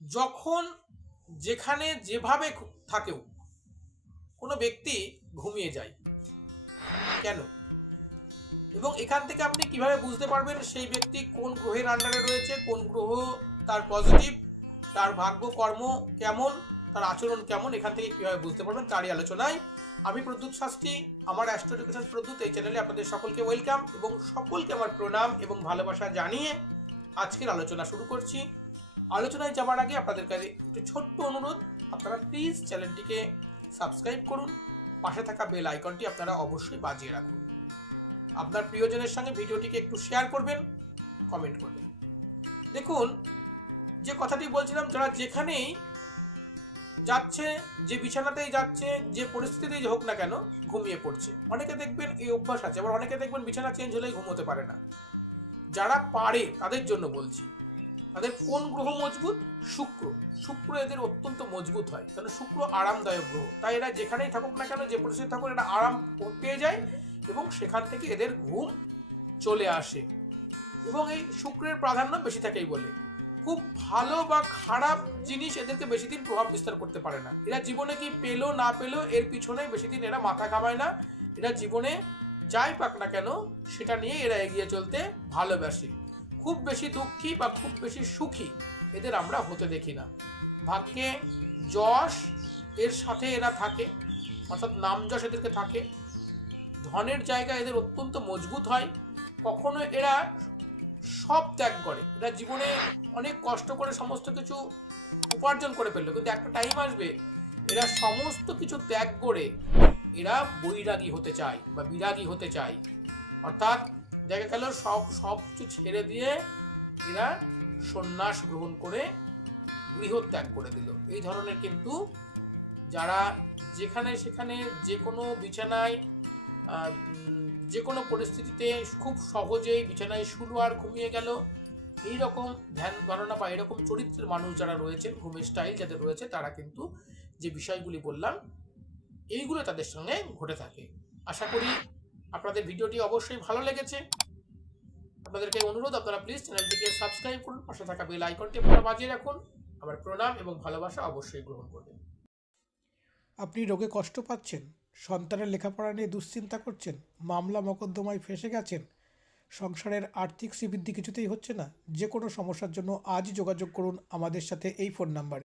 যখন যেখানে যেভাবে থাকেও, কোনো ব্যক্তি ঘুমিয়ে যায়। কেন? এবং এখান থেকে আপনি কীভাবে বুঝতে পারবেন সেই ব্যক্তি কোন গ্রহের আন্ডারে রয়েছে, কোন গ্রহ তার পজিটিভ তার ভাগ্য কর্ম কেমন, তার আচরণ কেমন, এখান থেকে কীভাবে বুঝতে পারবেন তারই আলোচনায়। আমি প্রদ্যুৎ শাস্ত্রী, আমার অ্যাস্ট্রো এডুকেশন প্রদ্যুৎ, এই চ্যানেলে আপনাদের সকলকে ওয়েলকাম এবং সকলকে আমার প্রণাম এবং ভালোবাসা জানিয়ে আজকের আলোচনা শুরু করছি। আলোচনায় যাওয়ার আগে আপনাদের কাছে একটু ছোট্ট অনুরোধ, আপনারা প্লিজ চ্যানেলটিকে সাবস্ক্রাইব করুন। পাশে থাকা বেল আইকনটি আপনারা অবশ্যই বাজিয়ে রাখুন। আপনার প্রিয়জনের সঙ্গে ভিডিওটিকে একটু শেয়ার করবেন কমেন্ট করবেন। দেখুন, যে কথাটি বলছিলাম, যারা যেখানেই যাচ্ছে, যে বিছানাতেই যাচ্ছে, যে পরিস্থিতিতেই হোক না কেন, ঘুমিয়ে পড়ছে। অনেকে দেখবেন এই অভ্যাস আছে, আবার অনেকে দেখবেন বিছানা চেঞ্জ হলেই ঘুমোতে পারে না। যারা পারে, তাদের জন্য বলছি। তাদের কোন গ্রহ মজবুত? শুক্র। শুক্র এদের অত্যন্ত মজবুত হয়। কারণ শুক্র আরামদায়ক গ্রহ। তাই এরা যেখানেই থাকুক না কেন, যে পরিস্থিতি থাকুক, এরা আরাম পেয়ে যায় এবং সেখান থেকে এদের ঘুম চলে আসে। এবং এই শুক্রের প্রাধান্য বেশি থাকেই বলে। খুব ভালো বা খারাপ জিনিস এদেরকে বেশি দিন প্রভাব বিস্তার করতে পারে না। এরা জীবনে কি পেল, না পেল, এর পিছনে বেশি দিন এরা মাথা কামায় না। এরা জীবনে যাই পাক না কেন, সেটা নিয়ে এরা এগিয়ে চলতে ভালোবাসে। খুব বেশি দুঃখী বা খুব বেশি সুখী এদের আমরা হতে দেখি না। ভাগ্যে যশ এর সাথে এরা থাকে, অর্থাৎ নাম যশ এদেরকে থাকে। ধনের জায়গা এদের অত্যন্ত মজবুত হয়। কখনো এরা সব ত্যাগ করে, এরা জীবনে অনেক কষ্ট করে সমস্ত কিছু উপার্জন করে ফেলল, কিন্তু একটা টাইম আসবে, এরা সমস্ত কিছু ত্যাগ করে এরা বৈরাগী হতে চায় বা বিরাগী হতে চায়। অর্থাৎ দেখা গেল সব সব কিছু ছেড়ে দিয়ে এরা সন্ন্যাস গ্রহণ করে গৃহত্যাগ করে দিল। এই ধরনের কিন্তু যারা যেখানে সেখানে যে কোনো বিছানায় যে কোনো পরিস্থিতিতে খুব সহজেই বিছানায় শুলো আর ঘুমিয়ে গেল। এই রকম ধ্যান ধারণা বা এরকম চরিত্রের মানুষ যারা রয়েছেন ঘুমের স্টাইল যাদের রয়েছে, তারা কিন্তু যে বিষয়গুলি বললাম, এইগুলো তাদের সঙ্গে ঘটে থাকে। আশা করি আপনাদের ভিডিওটি অবশ্যই ভালো লেগেছে। আপনাদেরকে অনুরোধ, আপনারা প্লিজ চ্যানেলটিকে সাবস্ক্রাইব করুন, পাশে থাকা বেল আইকনটি আপনারা বাজিয়ে রাখুন। আমার প্রণাম এবং ভালোবাসা অবশ্যই গ্রহণ করবেন। আপনি রোগে কষ্ট পাচ্ছেন, সন্তানের লেখাপড়া নিয়ে দুশ্চিন্তা করছেন, মামলা মকদ্দমায় ফেসে গেছেন, সংসারের আর্থিক শ্রীবৃদ্ধি কিছুতেই হচ্ছে না, যে কোনো সমস্যার জন্য আজই যোগাযোগ করুন আমাদের সাথে এই ফোন নাম্বারে